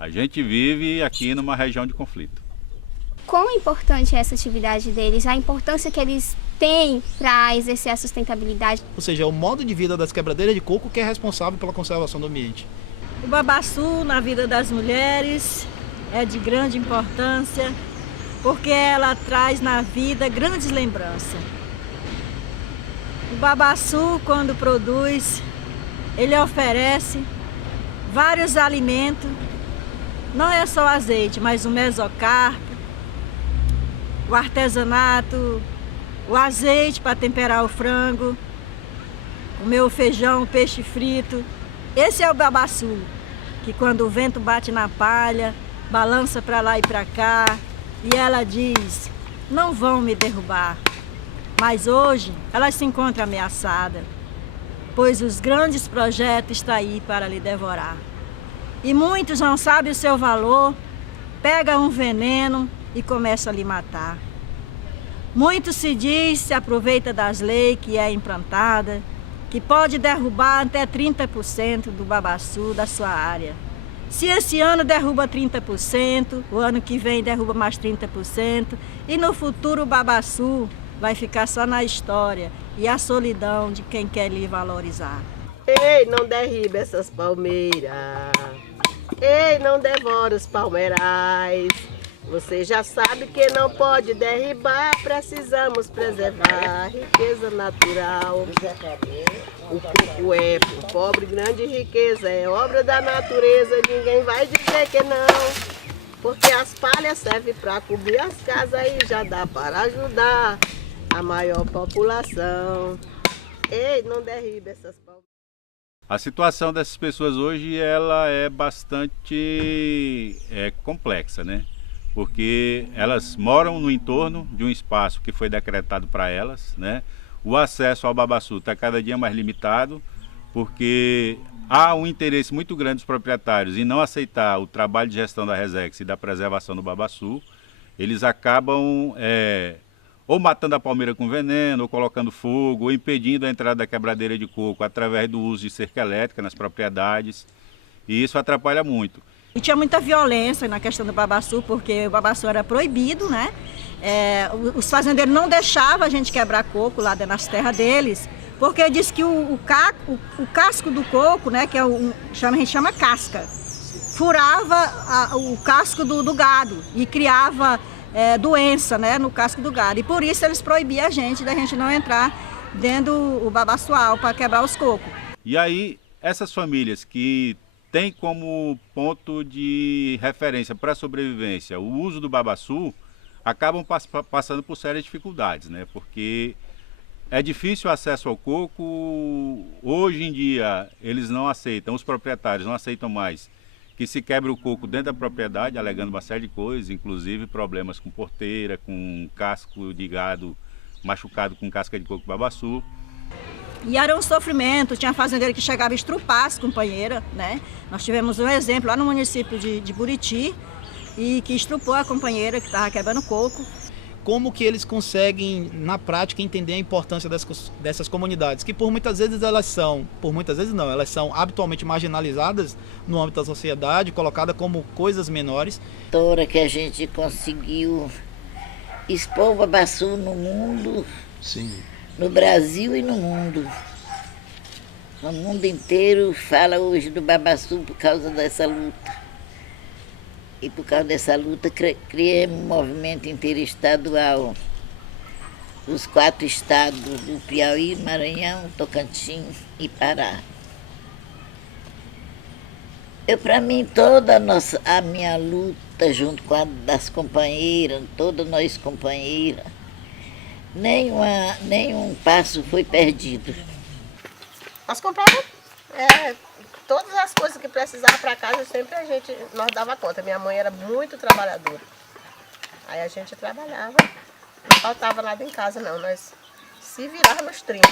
A gente vive aqui numa região de conflito. Quão importante é essa atividade deles? A importância que eles têm para exercer a sustentabilidade? Ou seja, é o modo de vida das quebradeiras de coco que é responsável pela conservação do ambiente. O babaçu na vida das mulheres é de grande importância, porque ela traz na vida grandes lembranças. O babaçu, quando produz, ele oferece vários alimentos, não é só azeite, mas o mesocarpo, o artesanato, o azeite para temperar o frango, o meu feijão, o peixe frito. Esse é o babaçu, que quando o vento bate na palha, balança para lá e para cá, e ela diz, não vão me derrubar. Mas hoje ela se encontra ameaçada, pois os grandes projetos estão aí para lhe devorar. E muitos não sabem o seu valor, pegam um veneno e começam a lhe matar. Muito se diz, se aproveita das leis que é implantada, que pode derrubar até 30% do babaçu da sua área. Se esse ano derruba 30%, o ano que vem derruba mais 30%, e no futuro o babaçu vai ficar só na história e a solidão de quem quer lhe valorizar. Ei, não derriba essas palmeiras. Ei, não devora os palmeirais. Você já sabe que não pode derribar, precisamos preservar a riqueza natural. O coco é pobre, grande riqueza, é obra da natureza, ninguém vai dizer que não. Porque as palhas servem para cobrir as casas e já dá para ajudar a maior população. Ei, não derriba essas palmeiras. A situação dessas pessoas hoje ela é bastante complexa, né? Porque elas moram no entorno de um espaço que foi decretado para elas, né? O acesso ao babaçu está cada dia mais limitado, porque há um interesse muito grande dos proprietários em não aceitar o trabalho de gestão da Resex e da preservação do babaçu. Eles acabam ou matando a palmeira com veneno, ou colocando fogo, ou impedindo a entrada da quebradeira de coco através do uso de cerca elétrica nas propriedades, e isso atrapalha muito. E tinha muita violência na questão do babaçu, porque o babaçu era proibido, né? Os fazendeiros não deixavam a gente quebrar coco lá nas terras deles, porque diz que o casco do coco, né, que é a gente chama casca, furava o casco do gado e criava doença, né, no casco do gado. E por isso eles proibiam a gente da gente não entrar dentro do babaçual para quebrar os cocos. E aí, essas famílias que têm como ponto de referência para a sobrevivência o uso do babaçu, acabam passando por sérias dificuldades, né? Porque é difícil o acesso ao coco. Hoje em dia eles não aceitam, os proprietários não aceitam mais que se quebre o coco dentro da propriedade, alegando uma série de coisas, inclusive problemas com porteira, com casco de gado machucado com casca de coco babaçu. E era um sofrimento, tinha fazendeiro que chegava a estrupar as companheiras, né? Nós tivemos um exemplo lá no município de Buriti, e que estrupou a companheira que estava quebrando coco. Como que eles conseguem, na prática, entender a importância dessas comunidades, que muitas vezes elas são habitualmente marginalizadas no âmbito da sociedade, colocadas como coisas menores. Hora que a gente conseguiu expor o babaçu no mundo, sim, no Brasil e no mundo. O mundo inteiro fala hoje do babaçu por causa dessa luta. E por causa dessa luta criamos um movimento interestadual. Os 4 estados do Piauí, Maranhão, Tocantins e Pará. Para mim, toda a minha luta junto com a das companheiras, todas nós companheiras, nenhum passo foi perdido. Nós comprávamos todas as coisas que precisava para casa, sempre nós dava conta. Minha mãe era muito trabalhadora. Aí a gente trabalhava, não faltava nada em casa não, nós se virava nos 30.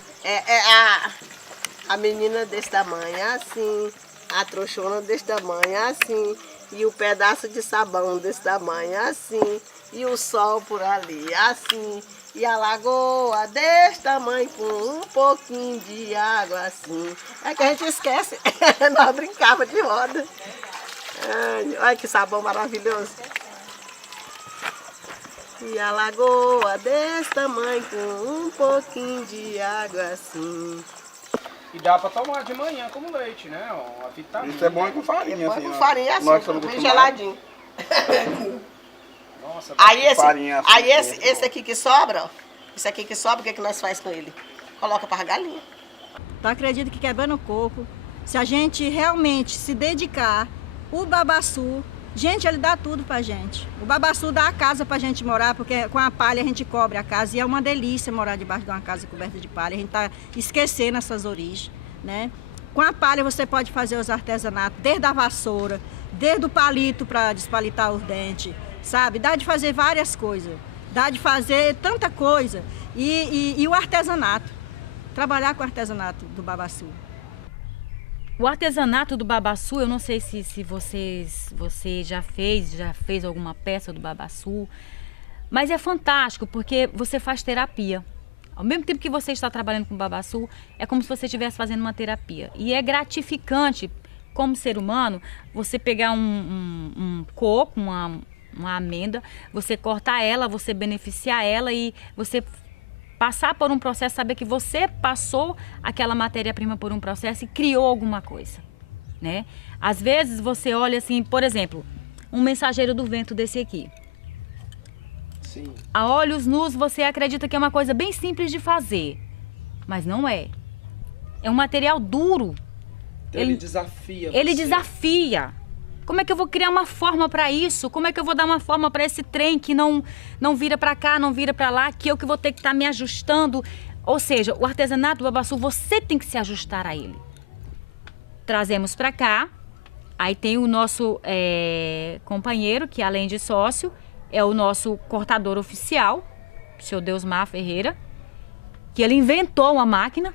A menina desse tamanho assim, a trouxona desse tamanho assim, e o pedaço de sabão desse tamanho assim, e o sol por ali assim, e a lagoa desse tamanho com um pouquinho de água assim. É que a gente esquece, nós brincava de roda. Ai, olha que sabor maravilhoso. E a lagoa desse tamanho com um pouquinho de água assim. E dá pra tomar de manhã como leite, né? Uma vitamina. Isso é bom com farinha, É assim. com ó. farinha e Nós açúcar, estamos bem acostumados. geladinho. Nossa, Aí esse, farinha, aí açúcar, esse aqui que sobra, ó. Esse aqui que sobra, o que, que nós faz com ele? Coloca para galinha. Eu acredito que quebrando coco, se a gente realmente se dedicar, o babaçu, gente, ele dá tudo pra gente. O babaçu dá a casa pra gente morar, porque com a palha a gente cobre a casa e é uma delícia morar debaixo de uma casa coberta de palha. A gente tá esquecendo essas origens, né? Com a palha você pode fazer os artesanatos, desde a vassoura, desde o palito para despalitar os dentes, sabe? Dá de fazer várias coisas, dá de fazer tanta coisa. E o artesanato, trabalhar com o artesanato do babaçu. O artesanato do babaçu, eu não sei se você já fez alguma peça do babaçu, mas é fantástico porque você faz terapia. Ao mesmo tempo que você está trabalhando com babaçu, é como se você estivesse fazendo uma terapia. E é gratificante, como ser humano, você pegar um coco, uma amêndoa, você cortar ela, você beneficiar ela e você passar por um processo, saber que você passou aquela matéria-prima por um processo e criou alguma coisa, né? Às vezes você olha assim, por exemplo, um mensageiro do vento desse aqui. Sim. A olhos nus você acredita que é uma coisa bem simples de fazer, mas não é. É um material duro. Ele desafia Ele você. desafia. Como é que eu vou criar uma forma para isso? Como é que eu vou dar uma forma para esse trem que não vira para cá, não vira para lá, que eu que vou ter que estar me ajustando? Ou seja, o artesanato do babaçu, você tem que se ajustar a ele. Trazemos para cá, aí tem o nosso companheiro, que além de sócio, é o nosso cortador oficial, o senhor Deusmar Ferreira, que ele inventou uma máquina.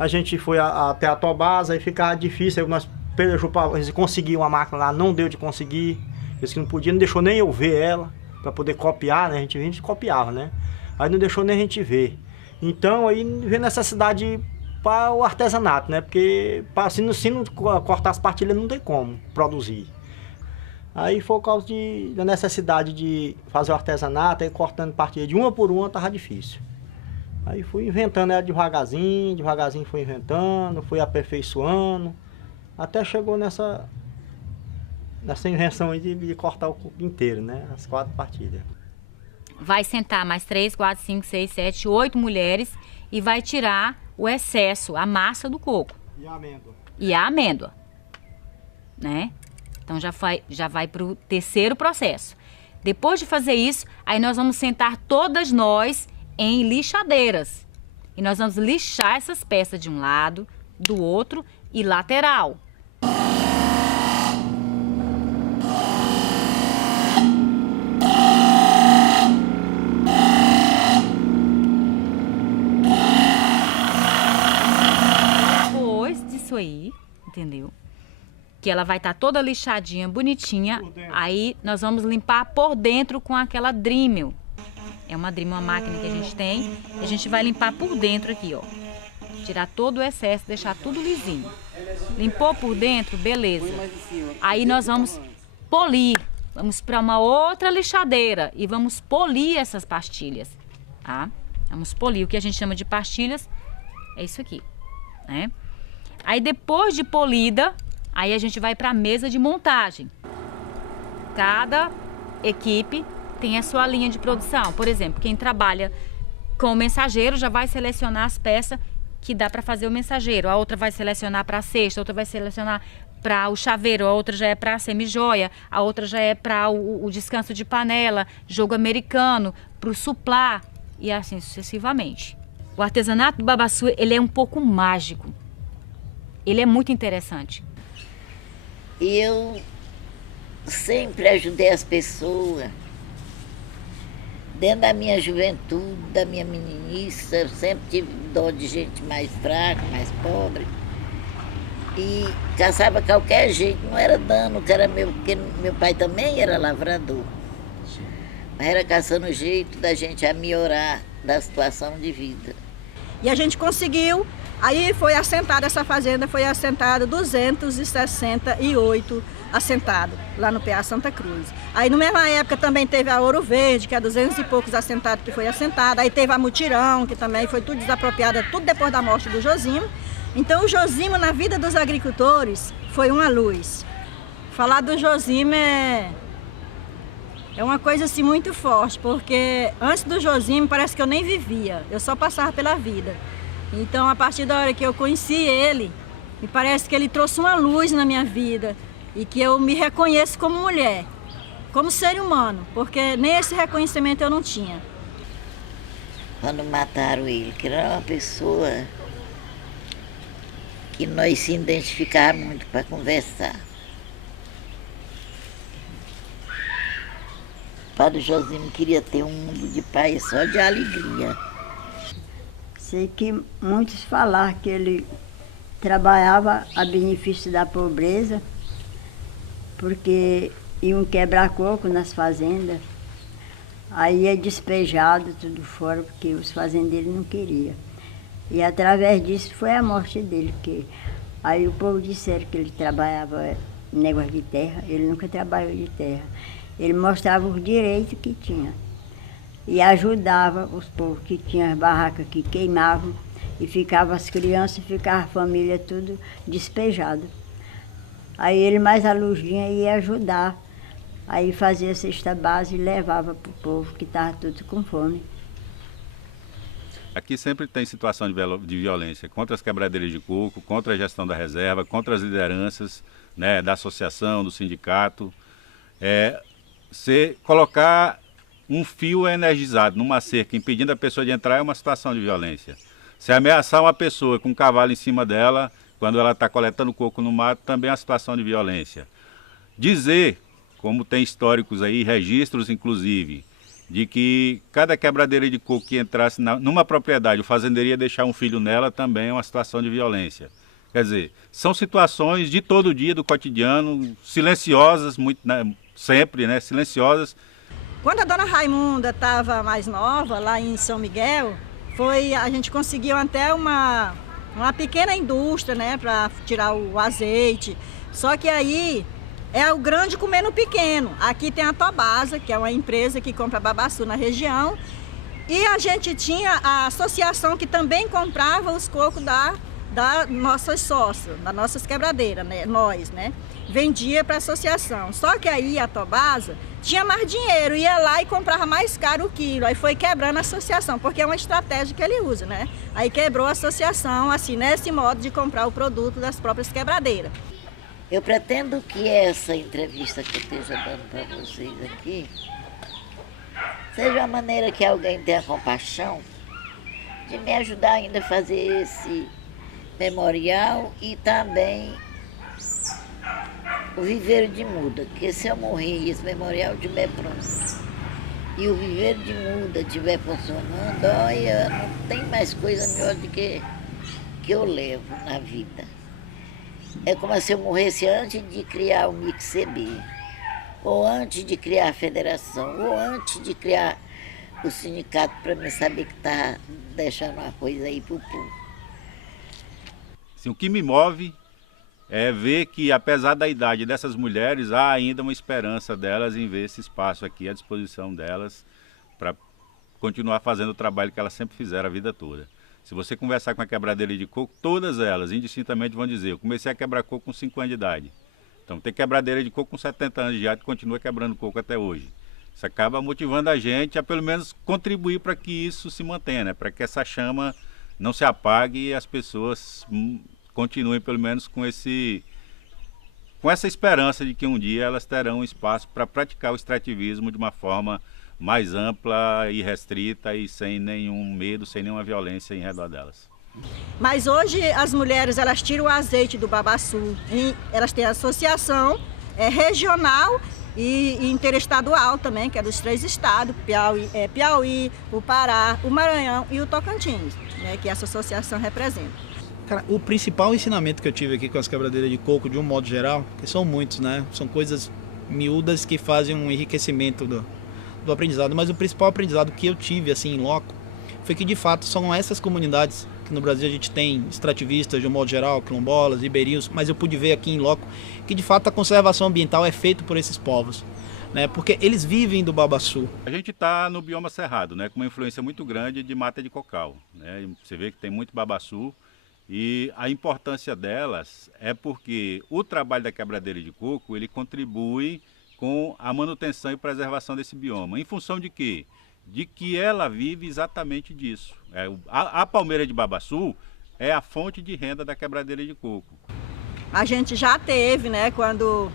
A gente foi até a Tobasa, aí ficava difícil, aí nós pelejou para conseguir uma máquina lá, não deu de conseguir, disse que não podia, não deixou nem eu ver ela, para poder copiar, né? A gente copiava, né? Aí não deixou nem a gente ver. Então aí veio necessidade para o artesanato, né? Porque se não cortar as partilhas não tem como produzir. Aí foi por causa da necessidade de fazer o artesanato, aí cortando partilha de uma por uma tava difícil. Aí fui inventando ela devagarzinho fui inventando, fui aperfeiçoando, até chegou nessa invenção aí de cortar o coco inteiro, né? As 4 partilhas. Vai sentar mais 3, 4, 5, 6, 7, 8 mulheres e vai tirar o excesso, a massa do coco. E a amêndoa. E a amêndoa, né? Então já vai para o 3º processo. Depois de fazer isso, aí nós vamos sentar todas nós em lixadeiras. E nós vamos lixar essas peças de um lado, do outro e lateral. Depois disso aí, entendeu? Que ela vai estar toda lixadinha, bonitinha. Aí nós vamos limpar por dentro com aquela Dremel. É uma Dremel, uma máquina que a gente tem. E a gente vai limpar por dentro aqui, ó. Tirar todo o excesso, deixar tudo lisinho. Limpou por dentro, beleza. Aí nós vamos polir. Vamos para uma outra lixadeira e vamos polir essas pastilhas, tá? Vamos polir. O que a gente chama de pastilhas é isso aqui, né? Aí depois de polida, aí a gente vai para a mesa de montagem. Cada equipe tem a sua linha de produção. Por exemplo, quem trabalha com o mensageiro já vai selecionar as peças que dá para fazer o mensageiro. A outra vai selecionar para a cesta, a outra vai selecionar para o chaveiro, a outra já é para a semijoia, a outra já é para o descanso de panela, jogo americano, para o suplá e assim sucessivamente. O artesanato do babaçu, ele é um pouco mágico. Ele é muito interessante. E eu sempre ajudei as pessoas. Dentro da minha juventude, da minha meninice, eu sempre tive dó de gente mais fraca, mais pobre. E caçava qualquer jeito, não era dano, que era meu, porque meu pai também era lavrador. Mas era caçando jeito da gente a melhorar da situação de vida. E a gente conseguiu, aí foi assentada essa fazenda, foi assentada 268 assentado lá no PA Santa Cruz. Aí na mesma época também teve a Ouro Verde, que é 200 e poucos assentados que foi assentado. Aí teve a Mutirão, que também foi tudo desapropriada, tudo depois da morte do Josimo. Então o Josimo na vida dos agricultores foi uma luz. Falar do Josimo é uma coisa assim muito forte, porque antes do Josimo parece que eu nem vivia, eu só passava pela vida. Então a partir da hora que eu conheci ele, me parece que ele trouxe uma luz na minha vida e que eu me reconheço como mulher, como ser humano, porque nem esse reconhecimento eu não tinha. Quando mataram ele, que era uma pessoa que nós se identificávamos muito para conversar. O padre Josimo queria ter um mundo de paz só de alegria. Sei que muitos falaram que ele trabalhava a benefício da pobreza, porque iam quebrar coco nas fazendas, aí é despejado tudo fora, porque os fazendeiros não queriam. E através disso foi a morte dele, porque aí o povo disseram que ele trabalhava negócio de terra, ele nunca trabalhou de terra. Ele mostrava os direitos que tinha e ajudava os povos que tinham as barracas que queimavam e ficavam as crianças, ficava a família tudo despejada. Aí ele mais a luzinha ia ajudar, aí fazia cesta base e levava para o povo que estava tudo com fome. Aqui sempre tem situação de violência contra as quebradeiras de coco, contra a gestão da reserva, contra as lideranças, né, da associação, do sindicato. Se colocar um fio energizado numa cerca impedindo a pessoa de entrar é uma situação de violência. Se ameaçar uma pessoa com um cavalo em cima dela, quando ela está coletando coco no mato, também é uma situação de violência. Dizer, como tem históricos aí, registros inclusive, de que cada quebradeira de coco que entrasse numa propriedade, o fazendeiro ia deixar um filho nela, também é uma situação de violência. Quer dizer, são situações de todo dia, do cotidiano, silenciosas, muito, né, sempre, né, silenciosas. Quando a dona Raimunda estava mais nova, lá em São Miguel, a gente conseguiu até uma pequena indústria, né, para tirar o azeite. Só que aí é o grande comendo o pequeno. Aqui tem a Tobasa, que é uma empresa que compra babaçu na região. E a gente tinha a associação que também comprava os cocos da nossas sócias, das nossas quebradeiras, né, nós, né? Vendia para a associação. Só que aí a Tobasa tinha mais dinheiro, ia lá e comprava mais caro o quilo. Aí foi quebrando a associação, porque é uma estratégia que ele usa, né? Aí quebrou a associação, assim, nesse modo de comprar o produto das próprias quebradeiras. Eu pretendo que essa entrevista que eu esteja dando para vocês aqui seja uma maneira que alguém tenha compaixão de me ajudar ainda a fazer esse memorial e também o viveiro de muda, porque se eu morrer e esse memorial estiver pronto e o viveiro de muda estiver funcionando, olha, não tem mais coisa melhor do que eu levo na vida. É como se eu morresse antes de criar o MIC-CB, ou antes de criar a federação, ou antes de criar o sindicato, para mim saber que está deixando uma coisa aí para o povo. Assim, o que me move é ver que, apesar da idade dessas mulheres, há ainda uma esperança delas em ver esse espaço aqui à disposição delas para continuar fazendo o trabalho que elas sempre fizeram a vida toda. Se você conversar com a quebradeira de coco, todas elas, indistintamente, vão dizer: eu comecei a quebrar coco com 5 anos de idade. Então tem quebradeira de coco com 70 anos de idade que continua quebrando coco até hoje. Isso acaba motivando a gente a pelo menos contribuir para que isso se mantenha, né? Para que essa chama não se apague e as pessoas continuem pelo menos com essa esperança de que um dia elas terão um espaço para praticar o extrativismo de uma forma mais ampla e restrita e sem nenhum medo, sem nenhuma violência em redor delas. Mas hoje as mulheres, elas tiram o azeite do babaçu, elas têm associação regional e interestadual também, que é dos 3 estados, Piauí, o Pará, o Maranhão e o Tocantins, né, que essa associação representa. Cara, o principal ensinamento que eu tive aqui com as quebradeiras de coco, de um modo geral, que são muitos, né? São coisas miúdas que fazem um enriquecimento do aprendizado, mas o principal aprendizado que eu tive, assim, em loco, foi que de fato são essas comunidades, que no Brasil a gente tem extrativistas de um modo geral, quilombolas, ribeirinhos, mas eu pude ver aqui em loco que de fato a conservação ambiental é feita por esses povos, né? Porque eles vivem do babaçu. A gente está no bioma cerrado, né, com uma influência muito grande de mata de cocal, né? Você vê que tem muito babaçu e a importância delas é porque o trabalho da quebradeira de coco ele contribui com a manutenção e preservação desse bioma. Em função de quê? De que ela vive exatamente disso. A palmeira de babaçu é a fonte de renda da quebradeira de coco. A gente já teve, né, quando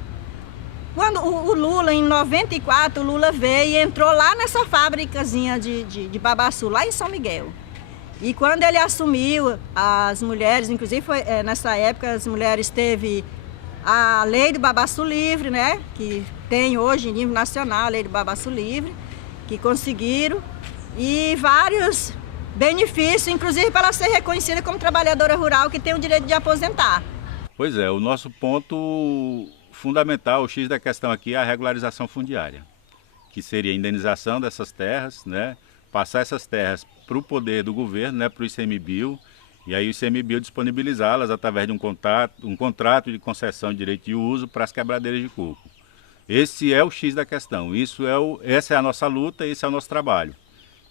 o Lula, em 94, o Lula veio e entrou lá nessa fábricazinha de babaçu, lá em São Miguel. E quando ele assumiu, as mulheres, inclusive foi, nessa época as mulheres teve a lei do babaçu livre, né, que tem hoje em nível nacional a lei do babaçu livre, que conseguiram, e vários benefícios, inclusive para ela ser reconhecida como trabalhadora rural que tem o direito de aposentar. Pois é, o nosso ponto fundamental, o X da questão aqui é a regularização fundiária, que seria a indenização dessas terras, né, passar essas terras para o poder do governo, né, para o ICMBio, e aí o ICMBio disponibilizá-las através de um contrato de concessão de direito de uso para as quebradeiras de coco. Esse é o X da questão, essa é a nossa luta, esse é o nosso trabalho,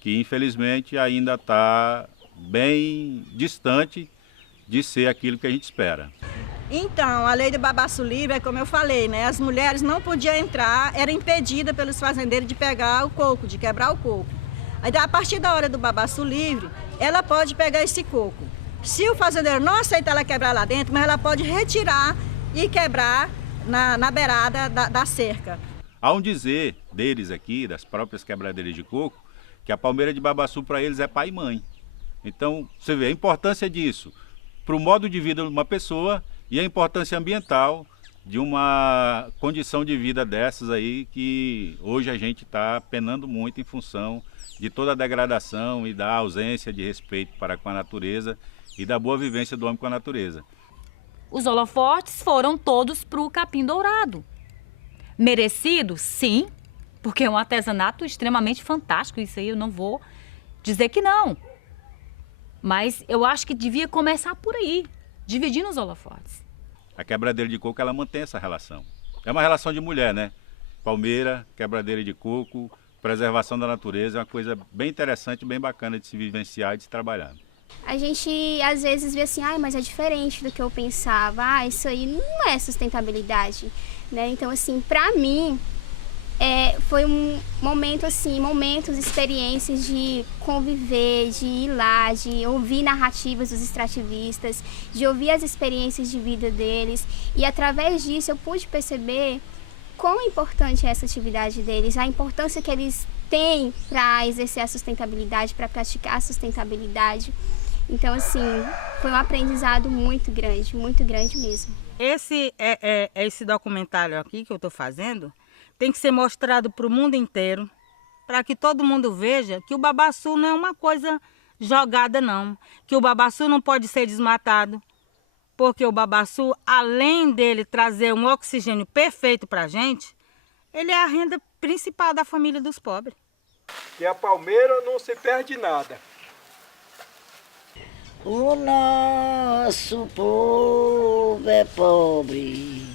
que infelizmente ainda está bem distante de ser aquilo que a gente espera. Então, a lei do babaçu livre é como eu falei, né? As mulheres não podiam entrar, era impedida pelos fazendeiros de pegar o coco, de quebrar o coco. Aí, a partir da hora do babaçu livre, ela pode pegar esse coco. Se o fazendeiro não aceitar ela quebrar lá dentro, mas ela pode retirar e quebrar na beirada da cerca. Há um dizer deles aqui, das próprias quebradeiras de coco, que a palmeira de babaçu para eles é pai e mãe. Então, você vê a importância disso para o modo de vida de uma pessoa e a importância ambiental de uma condição de vida dessas aí que hoje a gente está penando muito em função de toda a degradação e da ausência de respeito para com a natureza e da boa vivência do homem com a natureza. Os holofotes foram todos para o capim dourado. Merecido? Sim, porque é um artesanato extremamente fantástico, isso aí eu não vou dizer que não. Mas eu acho que devia começar por aí, dividindo os holofotes. A quebradeira de coco, ela mantém essa relação. É uma relação de mulher, né? Palmeira, quebradeira de coco, preservação da natureza, é uma coisa bem interessante, bem bacana de se vivenciar e de se trabalhar. A gente às vezes vê assim, mas é diferente do que eu pensava, isso aí não é sustentabilidade, né? Então assim, pra mim, foi um momento assim, momentos, experiências de conviver, de ir lá, de ouvir narrativas dos extrativistas, de ouvir as experiências de vida deles, e através disso eu pude perceber quão importante é essa atividade deles, a importância que eles têm para exercer a sustentabilidade, para praticar a sustentabilidade. Então, assim, foi um aprendizado muito grande mesmo. Esse documentário aqui que eu estou fazendo tem que ser mostrado para o mundo inteiro, para que todo mundo veja que o babaçu não é uma coisa jogada, não. Que o babaçu não pode ser desmatado, porque o babaçu, além dele trazer um oxigênio perfeito para a gente, ele é a renda principal da família dos pobres. Que a palmeira não se perde nada. O nosso povo é pobre,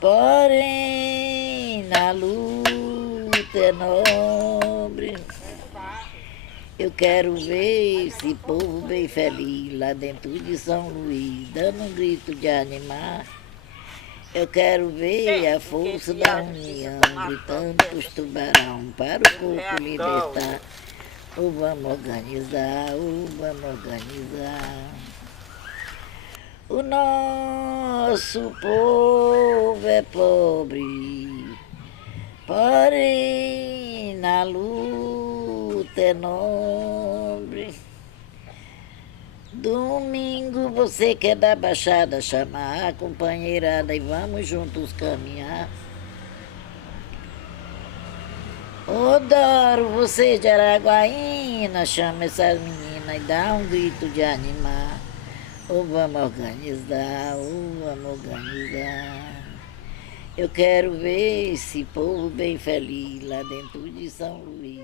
porém na luta é nobre. Eu quero ver esse povo bem feliz lá dentro de São Luís, dando um grito de animar. Eu quero ver a força da união, gritando para os tubarão, para o coco libertar. Vamos organizar, vamos organizar. O nosso povo é pobre, porém na luta é nobre. Domingo você quer da Baixada chamar a companheirada e vamos juntos caminhar. Ô Doro, você de Araguaína, chama essas meninas e dá um grito de animar. Ou vamos organizar, ou vamos organizar. Eu quero ver esse povo bem feliz lá dentro de São Luís.